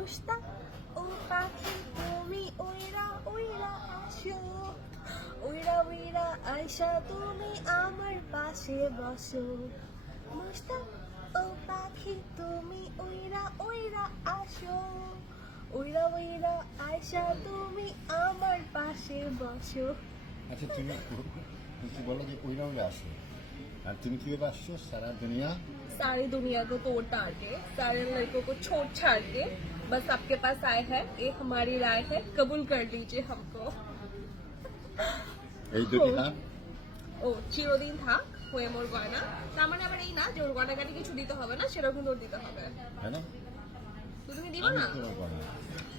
মুস্তাক ও পাখি তুমি উইরা উইরা আসো, উইরা উইরা আয়সা তুমি আমার পাশে বসো। মুস্তাক ও পাখি তুমি উইরা উইরা আসো, উইরা উইরা আয়সা তুমি আমার পাশে বসো। আচ্ছা তুমি তুমি বলো যে ওইরা ওরা আসে আর তুমি কিভাবে আসছো সারা দুনিয়া सारी दुनिया को तोड़ ताड़ के, सारे लड़कों को छोड़ छाड़ के बस आपके पास आए हैं। एक हमारी राय है, कबूल कर लीजिए हमको। এই দুটি না ও চিরদিন থাক হয়ে মোর গয়না, তার মানে আবার এই না যে ওর গয়নাগাটি কিছু দিতে হবে না, সেটাও কিন্তু ওর দিতে হবে। তাই না তো তুমি দিবা আমি না? তোমার বলা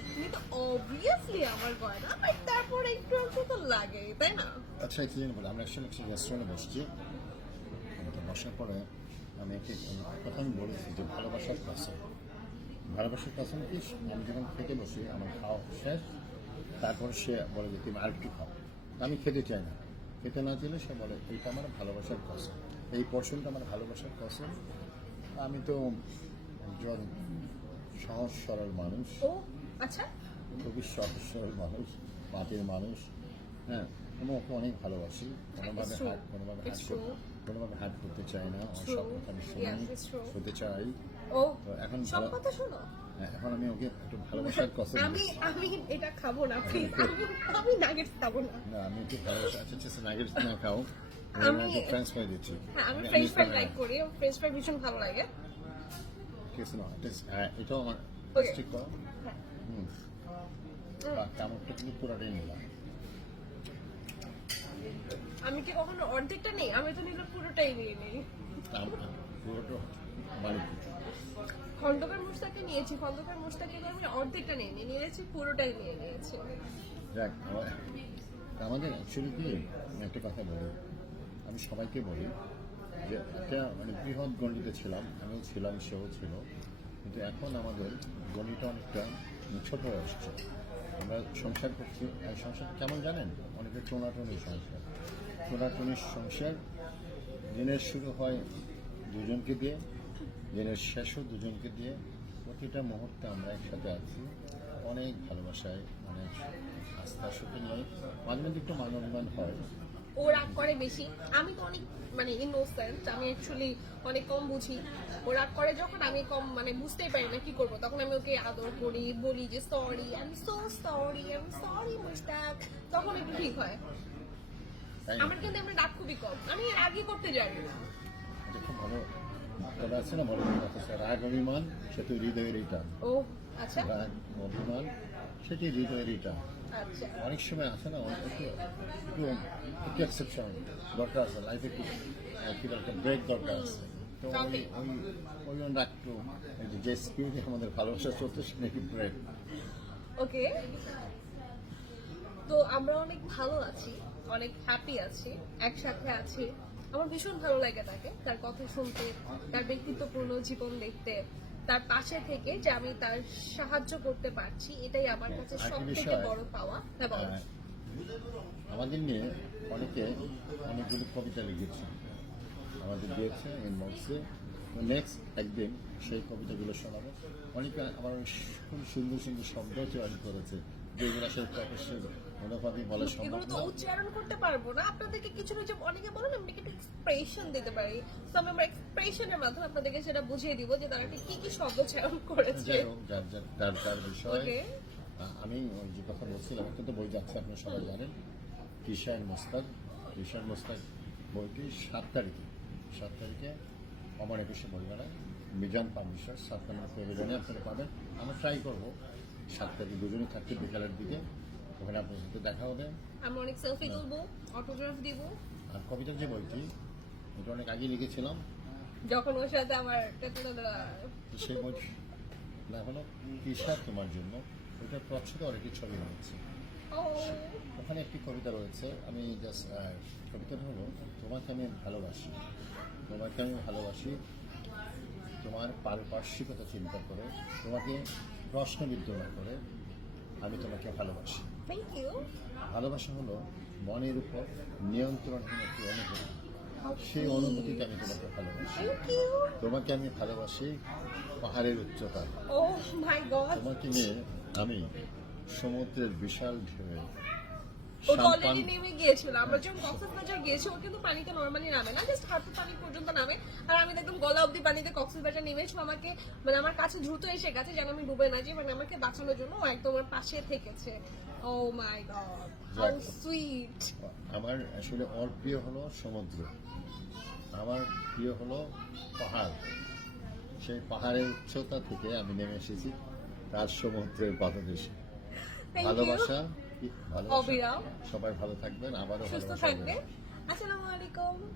তুমি তো অবভিয়াসলি আমার গয়না, বাট তারপর একটু একটু তো লাগে, তাই না? আচ্ছা একটু জেনে বলি আমরা একসাথে একটা রেস্টুরেন্টে বসছি আমাদের বসার পরে আমি একটি কথা আমি বলেছি যে ভালোবাসার কাছে ভালোবাসার কাছে কি আমি যখন খেতে বসি আমার খাওয়া শেষ তারপর সে বলে যে তুমি আরেকটু খাও তা আমি খেতে চাই না খেতে না চাইলে সে বলে এইটা আমার ভালোবাসার কসম এই পোর্শনটা আমার ভালোবাসার কসম আমি তো একজন সহজ সরল মানুষ ও আচ্ছা, খুবই সহজ সরল মানুষ মাটির মানুষ হ্যাঁ আমি ওকে অনেক ভালোবাসি কোনোভাবে It's true. কোনোভাবে It's true. কোনোভাবে হাত করতে চাই না আমার True. সব কথা আমি শুনি Yes, it's true. হতে চাই ও তো এখন সব কথা শোনো। হ্যাঁ, এখন আমি ওকে একটু ভালোবাসার কসম আমি দিচ্ছি। আমি এটা খাবো না প্লিজ, আমি নাগেটস খাবো না। না আমি একটু ভালোবাসা আচ্ছা আচ্ছা নাগেটস না খাও আমি- একটু ফ্রেঞ্চ ফ্রাই দিচ্ছি হ্যাঁ, আমি আমি- ফ্রেঞ্চ আমি ফ্রাই খাবো না। লাইক করি, ফ্রেঞ্চ ফ্রাই ভীষণ ভালো লাগে। ঠিক আছে না এটাও আমার Okay. ঠিক করো হ্যাঁ। হুম বা কামড়টা কিন্তু পুরাটাই নিলাম আমি কি কখনো অর্ধেকটা নেই? আমি তো নিলে পুরোটাই নিয়ে নিই। পুরোটা মানে খন্দকার মুস্তাকে নিয়েছি, খন্দকার মুস্তাকে আমি অর্ধেকটা নিয়ে নিয়েছি, পুরোটাই নিয়ে নিয়েছি। যাক আমাদের অ্যাকচুয়ালি কি আমি একটা কথা বলি আমি সবাইকে বলি যে একটা মানে বৃহৎ গণ্ডিতে ছিলাম আমিও ছিলাম সেও ছিল কিন্তু এখন আমাদের গণ্ডিটা অনেকটা ছোট হয়ে আসছে আমরা সংসার করছি আর সংসার কেমন জানেন অনেকে টোনাটনির সংসার টোনাটনির সংসার দিনের শুরু হয় দুজনকে দিয়ে দিনের শেষও দুজনকে দিয়ে প্রতিটা মুহূর্তে আমরা একসাথে আছি অনেক ভালোবাসায় অনেক আস্থা সুখে নিয়ে মাঝে মধ্যে একটু মান অভিমান হয় ও রাগ করে বেশি, আমি তো অনেক মানে ইনোসেন্ট, আমি অ্যাকচুয়ালি অনেক কম বুঝি। ও রাগ করে যখন আমি কম মানে বুঝতেই পারি না কি করবো, তখন আমি ওকে আদর করি, বলি যে sorry, I am so sorry, I am sorry Mustaq, তখন একটু ঠিক হয়। তাই আমার কিন্তু আমরা রাগ খুবই কম, আমি রাগই করতে জানি না। এটা খুব ভালো কথা আছে না বলে কথা রাগ অভিমান সে তো হৃদয়ের টান ও আচ্ছা রাগ অভিমান সেটি হৃদয়ের টান আচ্ছা, অনেক সময় আছে না একটু একটু একটু এক্সেপশন দরকার আছে লাইফে একটু কি বলে একটা ব্রেক দরকার আছে তো ওই ওই ওই জন্য একটু এই যে স্পিরিটে আমাদের ভালোবাসা চলতে সেখানে একটু ব্রেক ওকে। তো আমরা অনেক ভালো আছি, অনেক হ্যাপি আছি, একসাথে আছি। আমার ভীষণ ভালো লাগে তাকে, তার কথা শুনতে, তার ব্যক্তিত্বপূর্ণ জীবন দেখতে, তার পাশে থেকে যে আমি তার সাহায্য করতে পারছি, এটাই আমার কাছে আরেকটা সব থেকে বিষয়, বড় পাওয়া। হ্যাঁ বলো। আমাদের নিয়ে অনেকে অনেকগুলো কবিতা লিখেছে আমাদের দিয়েছে ইনবক্সে নেক্সট একদিন সেই কবিতাগুলো শোনাবো অনেকে আবার খুব সুন্দর সুন্দর শব্দ চয়ন করেছে যেগুলো আসলে প্রফেশনাল কোনোভাবেই বলা সম্ভব এগুলো তো না উচ্চারণ করতে পারবো না, আপনাদেরকে কিছু কিছু অনেকে বলেন আমরা একটু এক্সপ্রেশন দিতে পারি, তো আমি আমার এক্সপ্রেশনের মাধ্যমে আপনাদেরকে সেটা বুঝিয়ে দিব যে তারা ঠিক কি কি শব্দ চয়ন করেছে। যাই হোক যার বিষয় ওকে। আমি ওই যে কথা বলছিলাম একটা তো বই যাচ্ছে আপনারা সবাই জানেন কিশান মোস্তাক বইটি 7 তারিখে আমার একুশে বইমেলায় মিজান পাবলিশার 7 নম্বর প্রয়োজনে আপনারা পাবেন আমরা ট্রাই করবো 7 তারিখে দুজনে থাকতে বিকালের দিকে ওখানে আপনার সাথে দেখা হবে আমরা অনেক সেলফি তুলবো, অটোগ্রাফ দিব। আর কবিতার যে বইটি এটা অনেক আগে লিখেছিলাম যখন ওর সাথে আমার তেতুলা সেই বই না হলো কিশার তোমার জন্য ওইটার প্রচ্ছদে অনেকটি ছবি রয়েছে ও ওখানে একটি কবিতা রয়েছে আমি জাস্ট কবিতাটা হলো তোমাকে আমি ভালোবাসি তোমার পারিপার্শ্বিকতা চিন্তা করে তোমাকে প্রশ্নবিদ্ধ না করে আমি তোমাকে ভালোবাসি থ্যাংক ইউ। ভালোবাসা হলো মনের উপর নিয়ন্ত্রণহীন একটি অনুভূতি সেই অনুভূতিতে আমি তোমাকে ভালোবাসি। Thank you. তোমাকে আমি ভালোবাসি পাহাড়ের উচ্চতা, ও মাই গড। তোমাকে নিয়ে আমি সমুদ্রের বিশাল ঢেউয়ে ও তো সাম্পান- অলরেডি নেমে গিয়েছিল। আমরা যখন কক্সবাজার গিয়েছি ও কিন্তু পানিতে নরমালি নামে না, জাস্ট হাঁটু পানি পর্যন্ত নামে। আর আমি দেখলাম গলা অব্দি পানিতে কক্সবাজার নেমেছি, আমাকে মানে আমার কাছে দ্রুত এসে গেছে যেন আমি ডুবে না যাই, মানে আমাকে বাঁচানোর জন্য ও একদম আমার পাশে থেকেছে। ও মাই গড, হাউ সুইট। আমার আসলে ওর প্রিয় হলো সমুদ্র, আমার প্রিয় হলো পাহাড়। সেই পাহাড়ের উচ্চতা থেকে আমি নেমে এসেছি তার সমুদ্রের পাদদেশে। Thank you. ভালোবাসা, অবিরাম। সবাই ভালো থাকবেন, আবারও সুস্থ ভালোবাসা থাকবে। দেবেন। আসসালামু আলাইকুম।